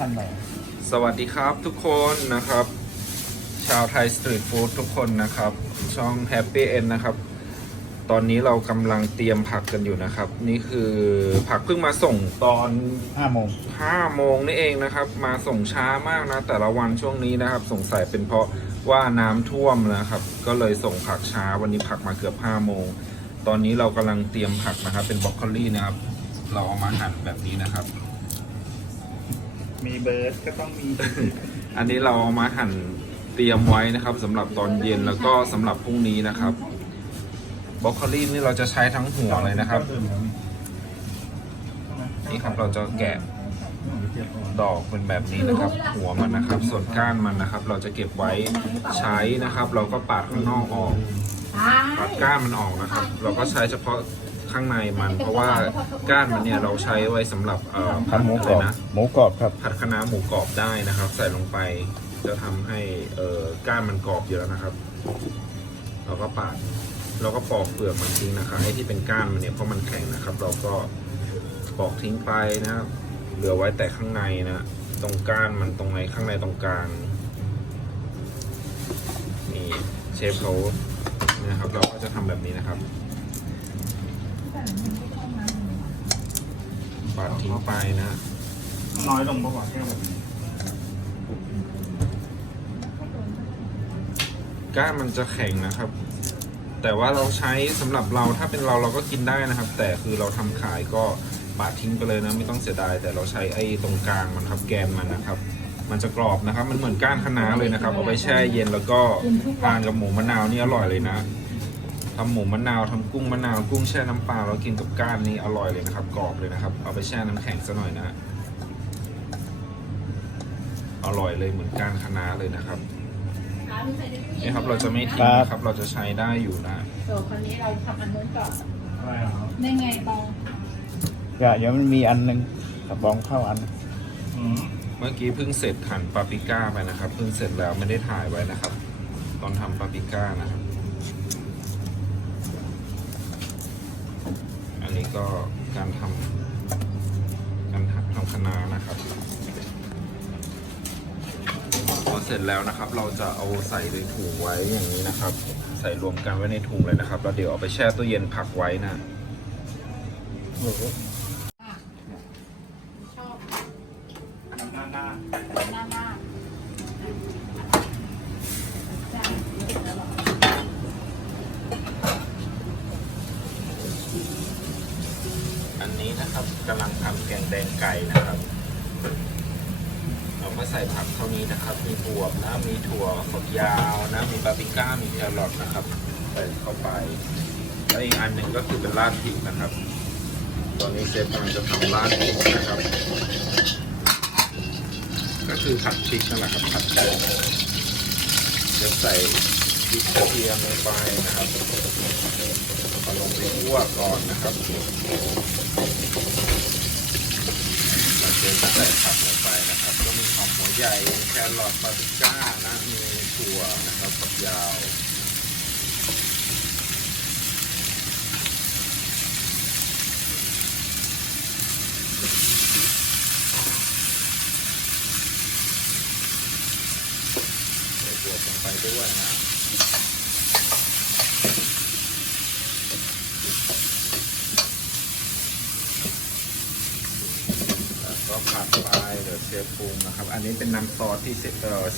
อันไหนสวัสดีครับทุกคนนะครับ ชาวไทยสตรีทฟู้ดทุกคนนะครับ ช่อง Happy End นะครับ ตอนนี้เรากำลังเตรียมผักกันอยู่นะครับ นี่คือผักเพิ่งมาส่งตอนห้าโมง5โมงนี่เองนะครับ มาส่งช้ามากนะ แต่ละวันช่วงนี้นะครับ สงสัยเป็นเพราะว่าน้ำท่วมนะครับ ก็เลยส่งผักช้าวันนี้ผักมาเกือบ5โมงตอนนี้เรากำลังเตรียมผักนะครับ เป็นบรอกโคลีนะครับ เราเอามาหั่นแบบนี้นะครับ มีเบิร์ดก็ต้องมีอันนี้เราเอามาหั่นเตรียมไว้นะครับสำหรับตอนเย็นแล้วก็สำหรับพรุ่งนี้นะครับบรอกโคลีนี่เราจะใช้ทั้งหัวเลยนะครับ นี่ครับเราจะแกะดอกเป็นแบบนี้นะครับ หัวมันนะครับ ส่วนก้านมันนะครับ เราจะเก็บไว้ใช้นะครับ เราก็ปาดข้างนอกออกปาดก้านมันออกนะครับ เราก็ใช้เฉพาะ ข้างในมัน เพราะว่าก้านมันเนี่ยเราใช้ไว้สำหรับเอ่อทำหมูกรอบะไนะหมูกรอบครับ ผัดคะน้าหมูกรอบได้นะครับ ใส่ลงไปจะทำให้เอ่อก้านมันกรอบอยู่แล้วนะครับ เราก็ปาดเราก็ปอกเปลือกมันทิ้งนะครับไอ้ที่เป็นก้านมันเนี่ยเพราะมันแข็งนะครับ เราก็ปอกทิ้งไปนะครับเหลือไว้แต่ข้างในนะตรงก้านมันตรงไหนข้างในตรงกลางนี่เชฟเขานะครับ เราก็จะทำแบบนี้นะครับ ปาดทิ้งไปนะน้อยลงเมื่อวาแค่แบบก้านมันจะแข็งนะครับ แต่ว่าเราใช้สำหรับเราถ้าเป็นเราเราก็กินได้นะครับ แต่คือเราทำขายก็ปาดทิ้งไปเลยนะไม่ต้องเสียดาย แต่เราใช้ไอ้ตรงกลางมันครับแกนมันนะครับ มันจะกรอบนะครับ มันเหมือนก้านคะน้าเลยนะครับเอาไปแช่เย็นแล้วก็ทานกับหมูมะนาวนี่อร่อยเลยนะ ทำหมูมะนาวทำกุ้งมะนาวกุ้งแช่น้ำปลาแล้วกินกับก้านนี่อร่อยเลยนะครับกรอบเลยนะครับ เอาไปแช่น้ำแข็งซะหน่อยนะอร่อยเลยเหมือนก้านคะน้าเลยนะครับนี่ครับเราจะไม่ทิ้งนะครับ เราจะใช้ได้อยู่นะเดี๋ยวคราวนี้เราทำอันนู้นก่อนอะไรอะครับได้ไงตองอย่าเดี๋ยวมันมีอันหนึงกระบองเข้าอันอืมเมื่อกี้เพิ่งเสร็จหั่นปาปริก้าไปนะครับ เพิ่งเสร็จแล้วไม่ได้ถ่ายไว้นะครับ ตอนทำปาปริก้านะครับ อั นี้ก็การทำการทำคะน้านะครับพอเสร็จแล้วนะครับ เราจะเอาใส่ในถุงไว้อย่างนี้นะครับ ใส่รวมกันไว้ในถุงเลยนะครับแล้วเดี๋ยวเอาไปแช่ตู้เย็นผักไว้นะ โอ้โห ชอบ หน้าหน้า หน้ามากจ้ะเสร็จแล้วเหรอ อั นนี้นะครับกำลังทำแกงแดงไก่นะครับ เราก็ใส่ผักเท่านี้นะครับ มีบวบนะ มีถั่วฝักยาวนะ มีปาปริก้า มีแครอทนะครับใส่เข้าไป แล้วอีกอันหนึ่งก็คือเป็นราดพริกนะครับ ตอนนี้เชฟกำลังจะทำราดพริกนะครับ ก็คือผัดพริกนั่นแหละครับผัดพริกจะใส่พริกกระเทียมลงไปนะครับเอาลงไปคั่วก่อนนะครับ ใส่ผักลงไปนะครับ ก็มีหอมหัวใหญ่แครอทปาปริก้านะมีถั่วนะครับฝักยาว ใส่บวบลงไปด้วยนะ แล้วก็ผัดไปเดี๋ยวเชฟปรุง นะครับ อันนี้เป็นน้ำซอสที่เ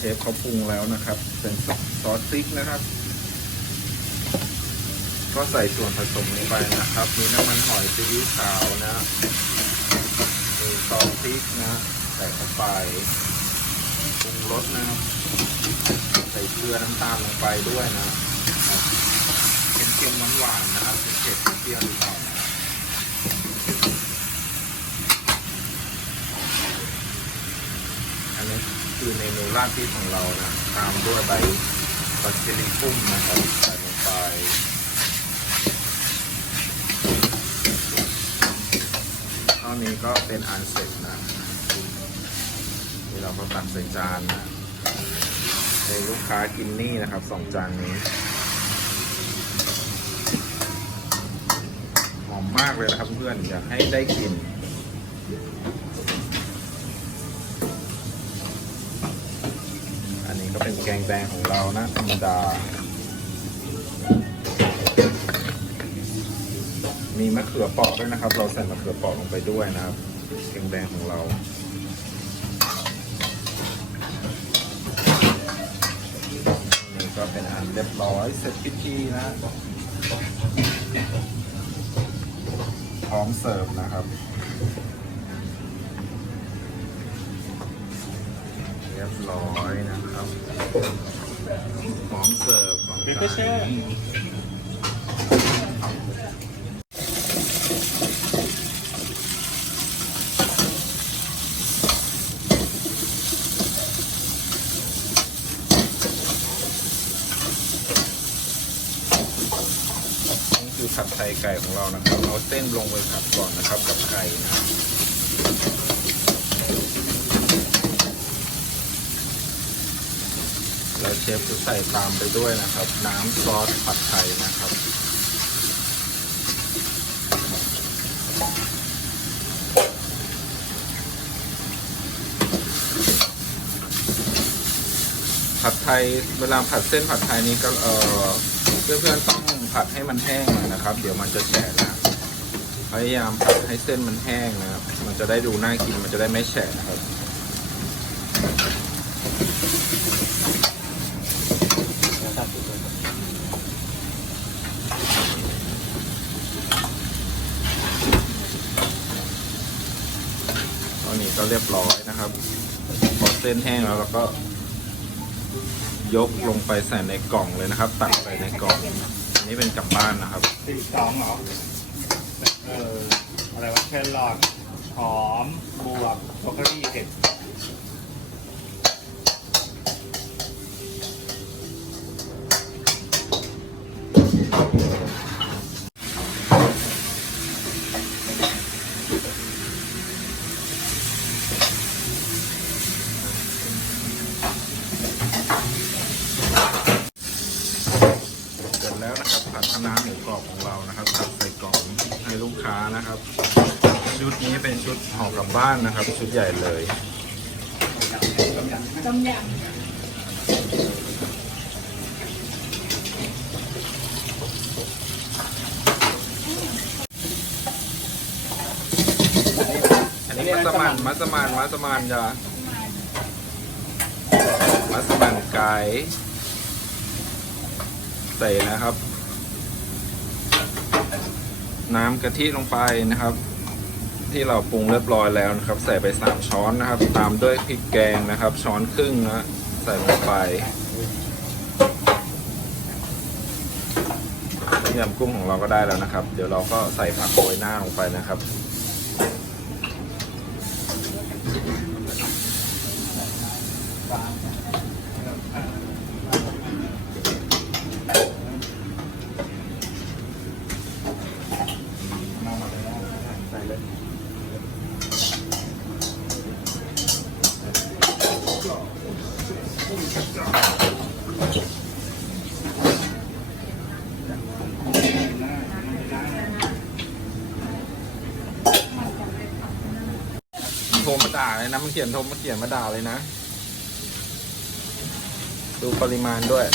ชฟเขาปรุงแล้วนะครับ เป็นซอสพริกนะครับ ก็ใส่ส่วนผสมลงไปนะครับ มีน้ำมันหอยซีอิ๊วขาวนะมีซอสพริกนะใส่เข้าไปปรุงรสนะครับใส่เกลือน้ำตาลลงไปด้วยนะเค็มๆหวานๆนะครับเผ็ดๆเปรี้ยวๆนิดหน่อยนะครับ อันนี้คือ เมนูราดพริกของเรานะตามด้วยใบบัสซิลิคุมนะครับใส่ลงไปเท่านี้ก็เป็นอันเสร็จนะนี่เราก็ตักใส่จานนะในลูกค้ากินนี่นะครับสองจานนี้หอมมากเลยนะครับเพื่อนอยากให้ได้กลิ่น ก็เป็น แกงแดงของเรานะธรรมดา มีมะเขือเปอกด้วยนะครับ เราใส่มะเขือเปอกลงไปด้วยนะครับ แกงแดงของเรานี่ก็เป็นอันเรียบร้อยเสร็จพิธีนะ พร้อมเสิร์ฟนะครับ ยบร้อยนะครับพร้อมเสิร์ฟสองจานนี่คือผัดไทยไก่ของเรานะครับ เอาเส้นลงไปผัดก่อนนะครับกับไก่นะครับแล้วเชฟจะใส่ตามไปด้วยนะครับ น้ำซอสผัดไทยนะครับ ผัดไทยเวลาผัดเส้นผัดไทยนี้ก็เออเพื่อนๆต้องผัดให้มันแห้งหน่อยนะครับ เดี๋ยวมันจะแฉะนะพยายามผัดให้เส้นมันแห้งนะครับ มันจะได้ดูน่ากินมันจะได้ไม่แฉะนะครับ ตอนนี้ก็เรียบร้อย นะครับ พอเส้นแห้งแล้วเราก็ ยกลงไปใส่ในกล่องเลยนะครับ ตักใส่ในกล่อง อันนี้เป็นกลับบ้านนะครับ สีสองเหรอ เออ อะไรวะแครอทหอม บวบ บรอกโคลีเห็ด เสร็จแล้วนะครับผัดคะน้าหมูกรอบของเรานะครับตักใส่กล่องให้ลูกค้า นะครับ ชุดนี้เป็นชุดห่อกลับบ้านนะครับ ชุดใหญ่เลยต้มยอันนี้มัสมันมัสมันมัสมันจ้ะมัสมันไก่ใส่นะครับ น้ำกะทิลงไปนะครับ ที่เราปรุงเรียบร้อยแล้วนะครับ ใส่ไปสามช้อนนะครับ ตามด้วยพริกแกงนะครับ ช้อนครึ่งนะใส่ลงไปต้มยำกุ้งของเราก็ได้แล้วนะครับ เดี๋ยวเราก็ใส่ผักโรยหน้าลงไปนะครับ โทรมาด่าเลยนะ มันเขียนโทรมาเขียนมาด่าเลยนะ ดูปริมาณด้วย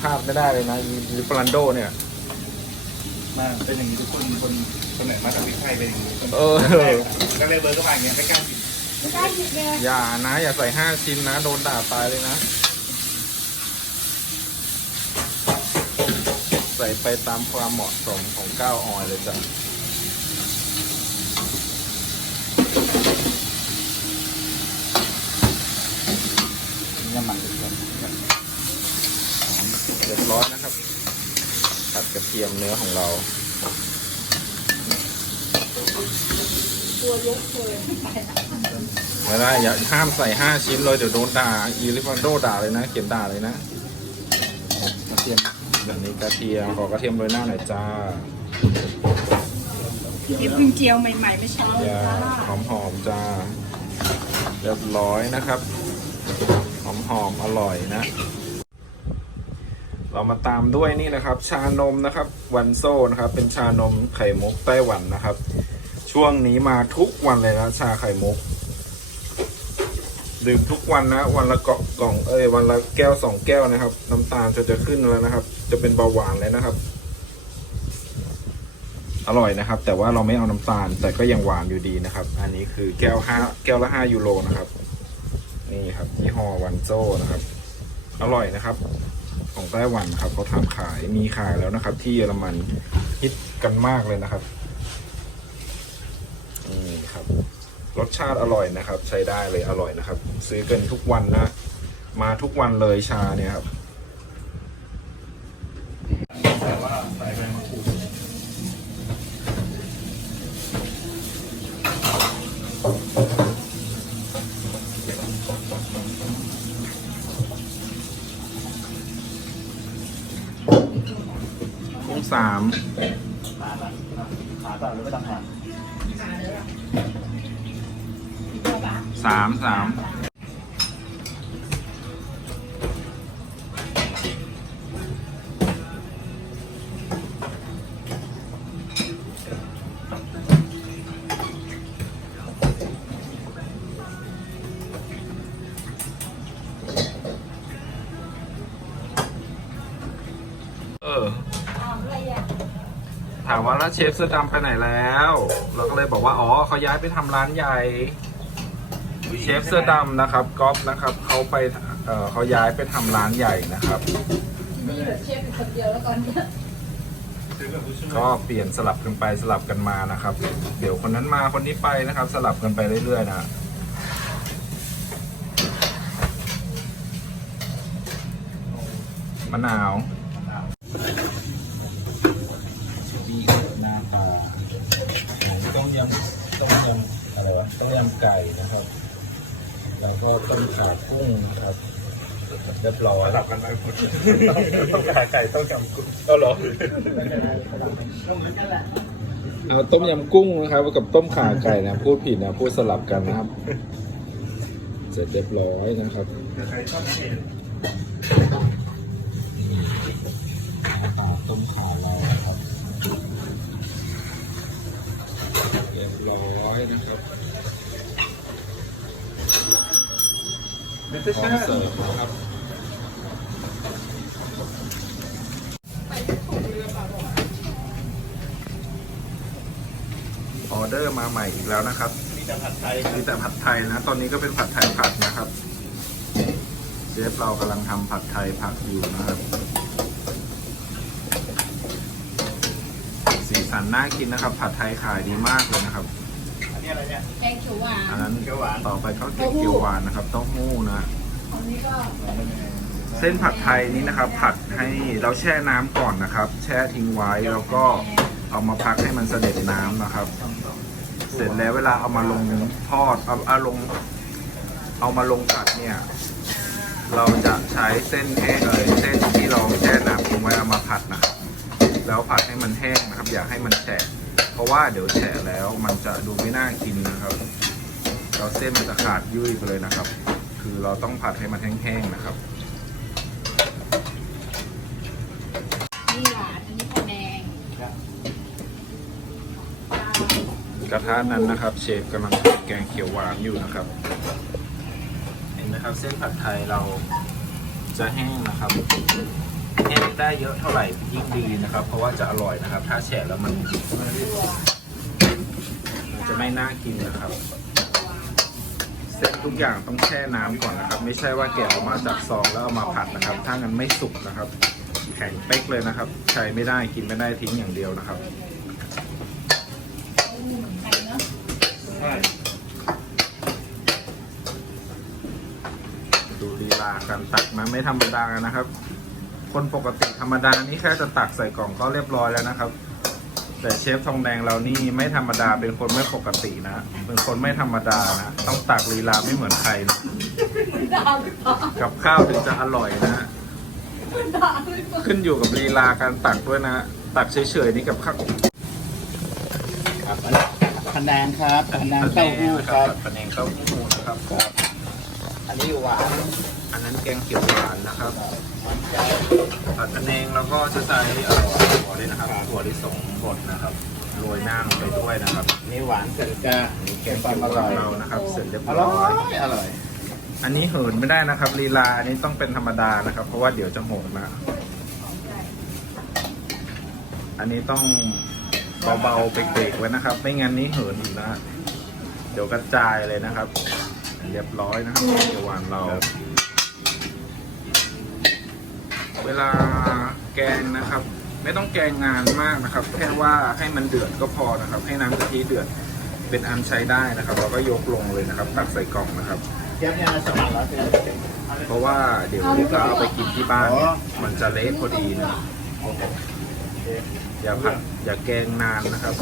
พลาดไม่ได้เลยนะลิปลันโดเนี่ย มาเป็นอย่างนี้ทุกคนคนคนไหนมาจากวิทยเป็นอย่างนี้เออ ก็เลยเบอร์ก็มาอย่างเงี้ยไม่กล้ากินำไม่ได้หยิบเลยอย่านะ อย่าใส่ห้าชิ้นนะ โดนด่าตายเลยนะ ใส่ไปตามความเหมาะสมของก้าวออยเลยจ้ะ น้ำมันทุกคนเรียบร้อยนะครับผัดกระเทียมเนื้อของเราตัวเยอะเลยไปนะไม่ได้อย่าห้ามใส่ห้าชิ้นเลยเดี๋ยวโดนด่าอีลิฟันโดด่าเลยนะ เขียนด่าเลยนะกระเทียมแบบนี้กระเทียมขอกระเทียมโรยหน้าหน่อยจ้าเดี๋ยวเพิ่งเจียวใหม่ๆไม่ใช่เลยจ้าจ้าหอมหอมๆจ้าเรียบร้อยนะครับ หอมอร่อยนะ เรามาตามด้วยนี่นะครับ ชานมนะครับ วันโซ่นะครับ เป็นชานมไข่มุกไต้หวันนะครับ ช่วงนี้มาทุกวันเลยนะชาไข่มุกดื่มทุกวันนะ วันละเกาะกล่องเอ้ยวันละแก้วสองแก้วนะครับ น้ำตาลจะจะขึ้นแล้วนะครับ จะเป็นเบาหวานเลยนะครับ อร่อยนะครับ แต่ว่าเราไม่เอาน้ำตาล แต่ก็ยังหวานอยู่ดีนะครับ อันนี้คือแก้วห้าแก้วละห้ายูโรนะครับ นี่ครับยี่ห้อวันโซนะครับ อร่อยนะครับ ของไต้หวันครับเขาทำขายมีขายแล้วนะครับ ที่เยอรมันฮิตกันมากเลยนะครับนี่ครับรสชาติอร่อยนะครับ ใช้ได้เลยอร่อยนะครับ ซื้อกันทุกวันนะ มาทุกวันเลยชาเนี่ยครับแต่ว่าใส่ใบมะกรูด กุ้ง สามขาตัดขาตัดหรือไม่ต้อปลาสามสามามว่าแล้วเชฟเสื้อดำไปไหนแล้ว เราก็เลยบอกว่าอ๋อเขาย้ายไปทำร้านใหญ่ เชฟเสื้อดำนะครับก๊อฟนะครับเขาไปเอ่อเขาย้ายไปทำร้านใหญ่นะครับ มีแบบเชฟเป็นคนเดียวแล้วก่อนเนี่ยซื้อกับผู้ช่วยก็เปลี่ยนสลับกันไปสลับกันมานะครับ เดี๋ยวคนนั้นมาคนนี้ไปนะครับ สลับกันไปเรื่อยๆนะมะนาวดีหน้าตาหมูต้ม ยำต้มยำอะไรวะต้มยำไก่นะครับ แล้วก็ต้มขากุ้งนะครับเรียบร้อยสลับกันไปหมดต้องขาไก่ต้องกำกุ้งก็หรอเอาต้มยำกุ้งนะครับกับต้มข่าไก่นะพูดผิดนะพูดสลับกันนะครับ เสร็จเรียบร้อยนะครับใครชอบเห็นหน้าตาต้มข่าเรานะค รับเรียบร้อยนะครับเดี๋ยวพจะร้อเชื่มอเสิร์ฟนะครับออเดอร์มาใหม่อีกแล้วนะครับ มีแต่ผัดไทยมีแต่ผัดไทยนะ ตอนนี้ก็เป็นผัดไทยผัดนะครับ เชฟเรากำลังทำผัดไทยผัดอยู่นะครับ สีสันน่ากินนะครับ ผัดไทยขายดีมากเลยนะครับอันนี้อะไรเนี่ยแกงเขียวหวานอันนั้นเขียวหวานต่อไปข้าวเกรี๊ยวเขียวหวานนะครับเต้าหู้นะของนี้ก็เส้นผัดไทยนี้นะครับ ผัดให้เราแช่น้ำก่อนนะครับ แช่ทิ้งไว้แล้วก็เอามาพักให้มันเสด็จน้ำนะครับ เสร็จแล้วเวลาเอามาลงทอดเอาเอาลง เอามาลงผัดเนี่ย เราจะใช้เส้นแห้งเลยเส้นที่เราแช่น้ำทิ้งไว้เอามาผัดนะครับ แล้วผัดให้มันแห้งนะครับ อย่าให้มันแฉะเพราะว่าเดี๋ยวแฉะแล้วมันจะดูไม่น่ากินนะครับเราเส้นมันจะขาดยุ่ยไปเลยนะครับ คือเราต้องผัดให้มันแห้งๆนะครับนี่หวานอันนี้พะแนงปลากระทะนั้นนะครับ เชฟกำลังผัดแกงเขียวหวานอยู่นะครับ เห็นไหมครับเส้นผัดไทยเราจะแห้งนะครับ แห้งได้เยอะเท่าไหร่ยิ่งดีนะครับ เพราะว่าจะอร่อยนะครับ ถ้าแฉะแล้วมันจะไม่น่ากินนะครับ เส้นทุกอย่างต้องแช่น้ำก่อนนะครับ ไม่ใช่ว่าแกะออกมาจากซองแล้วเอามาผัดนะครับ ถ้างั้นไม่สุกนะครับ แข็งเป๊กเลยนะครับ ใช้ไม่ได้กินไม่ได้ทิ้งอย่างเดียวนะครับดูลีลาการตักนะไม่ธรรมดานะครับ คนปกติธรรมดานี่แค่จะตักใส่กล่องก็เรียบร้อยแล้วนะครับ แต่เชฟทองแดงเรานี่ไม่ธรรมดาเป็นคนไม่ปกตินะ เป็นคนไม่ธรรมดานะต้องตักลีลาไม่เหมือนใครนะดาวหรือเปล่ากับข้าวถึงจะอร่อยนะดาวหรือเปล่าขึ้นอยู่กับลีลาการตักด้วยนะ ตักเฉยๆนี่กับข้าวครับพะแนงครับพะแนงเต้าหู้ครับปะแนงเต้าหู้นะครับครับ อันนี้หวาน อันนั้นแกงเขียวหวานนะครับหวานใจผัดพะแนงแล้วก็จะใช้เอ่อถั่วด้วยนะครับถั่วลิสงบดนะครับโรยหน้าลงไปด้วยนะครับนี่หวานเสร็จจ้าแกงเขียวหวานเรานะครับ เสร็จเรียบอร้ร่ออยยอร่อยแอันนี้เหินไม่ได้นะครับลีลาอันนี้ต้องเป็นธรรมดานะครับ เพราะว่าเดี๋ยวจะโหดนะอันนี้ต้องเบาๆเบรกๆไว้นะครับ ไม่งั้นนี้เหินอีกนะเดี๋ยวกระจายเลยนะครับ เรียบร้อยนะครับเดี๋ยวหวานเรา เวลาแกงนะครับ ไม่ต้องแกงงานมากนะครับ แค่ว่าให้มันเดือดก็พอนะครับ ให้น้ำกะทิเดือดเป็นอันใช้ได้นะครับเราก็ยกลงเลยนะครับ ตักใส่กล่องนะครับแก๊ปเนี่ยสองร้อยเป็นเพราะว่าเดี๋ยวเราเอาไปกินที่บ้านเนี่ยมันจะเละพอดีนะอย่าผัดอย่าแกงนานนะครับ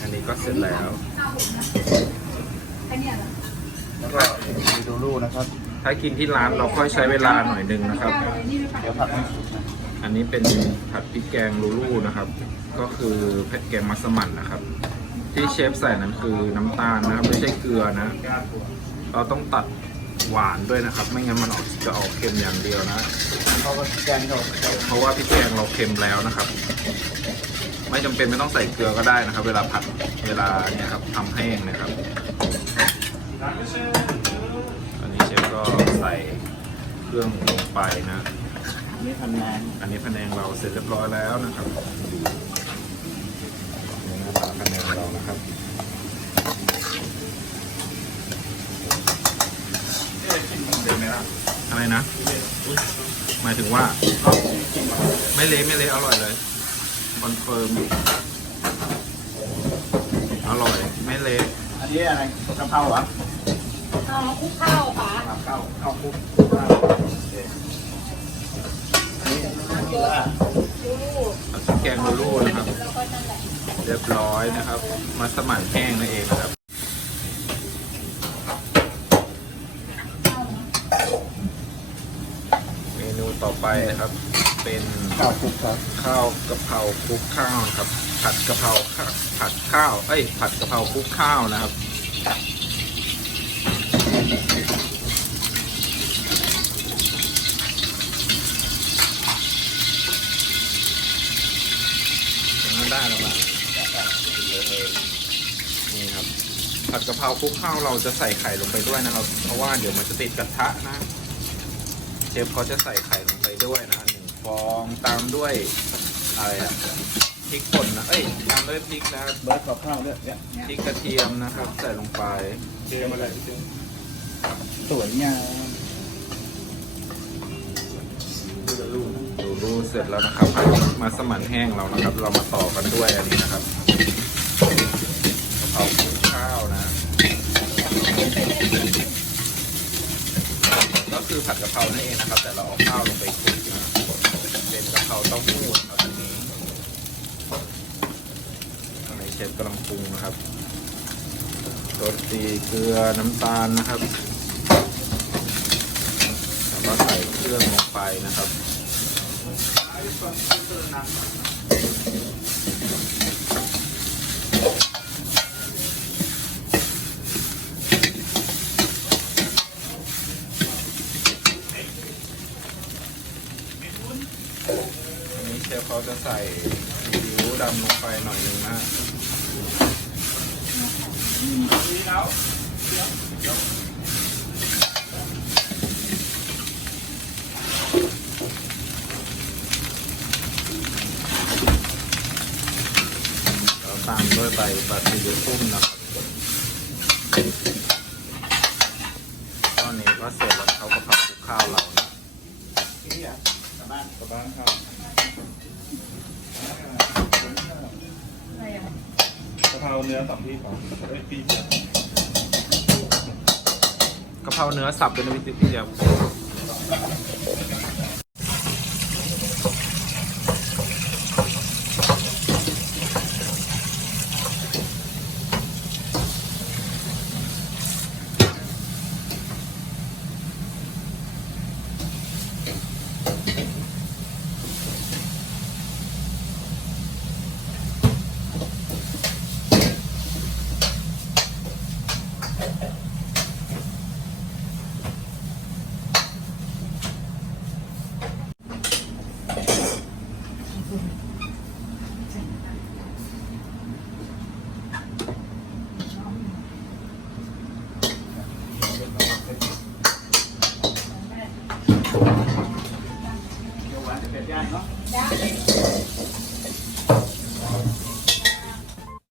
อันนี้ก็เสร็จแล้วแค่เนี้ยเหรอแล้วก็มีดูรูนะครับ ถ้ากินที่ร้านเราค่อยใช้เวลาหน่อยหนึงนะครับ อันนี้เป็นผัดพริกแกงลูลูนะครับ ก็คือเผ็ดแกงมัสมั่นนะครับ ที่เชฟใส่นั้นคือน้ำตาลนะครับ ไม่ใช่เกลือนะ เราต้องตัดหวานด้วยนะครับ ไม่งั้นมันออกจะออกเค็มอย่างเดียวนะ เขาก็แกงเขาเพราะว่าพริกแกงเราเค็มแล้วนะครับ ไม่จำเป็นไม่ต้องใส่เกลือก็ได้นะครับ เวลาผัดเวลาเนี่ยครับทำแห้งนะครับ ก็ใส่เครื่องลงไปนะนี่ทำงานอันนี้พะแนงเราเสร็จเรียบร้อยแล้วนะครับนี่หน้าตาพะแนงเรานะครับเดี๋ยวไหมล่ะอะไรนะหมายถึงว่าไม่เละไม่เละอร่อยเลยคอนเฟิร์มอร่อย ไม่เละอันนี้อะไรกะเพราเหรอ เอาคลุกข้าวป๋าข้าวข้าคุกข้าวโอเคนี่ดูลูกเอาแกงโลโล่นะครับ แล้วก็นั่นแหละเรียบร้อยนะครับมัสมั่นแห้งนั่นเองนะครับ เมนูต่อไปนะครับ เป็นข้าวคลุกครับข้าวกะเพราคลุกข้าวนะครับ ผัดกะเพราข้าวผัดข้าว เอ้ย ผัดกะเพราคลุกข้าวนะครับ ยังได้แล้วล่ะนี่ครับ ผัดกะเพราคลุกข้าวเราจะใส่ไข่ลงไปด้วยนะครับ เพราะว่าเดี๋ยวมันจะติดกระทะนะ เชฟเขาจะใส่ไข่ลงไปด้วยนะหนึ่งฟองตามด้วยอะไรอะพริกป่นนะเอ้ยตามด้วยพริกนะครับเบิร์ดกับข้าวด้วยเนี่ยพริกกระเทียมนะครับ ใส่ลงไปเตรียมอะไรสวยงามดูแลลูกนะดูรูเสร็จแล้วนะครับผัดมาสมั่นแห้งเรานะครับ เรามาต่อกันด้วยอันนี้นะครับกะเพราคลุกข้าวนะ ก็คือผัดกะเพรานั่นเองนะครับ แต่เราเอาข้าวลงไปคลุกนะเป็นกะเพราเต้าหู้นะครับทีนี้ตอนนี้เชฟกำลังปรุงนะครับรสดีเกลือน้ำตาลนะครับแล้วก็ใส่เครื่องลงไปนะครับ อันนี้เชฟเขาจะ ใส่ซีอิ๊วดำลงไปหน่อยหนึงนะแล้วตามด้วยใบปลาซิลิคุมนะครับตอนนี้ก็เสร็จแล้วเขากะเพราคลุกข้าวเรานะที่นี่อะกลับบ้านกลับบ้านครับ อะไรอะ กะ เพราเนื้อสับที่ของเอ้ยปีกะเพราเนื้อสับเป็นวิธีที่เดียว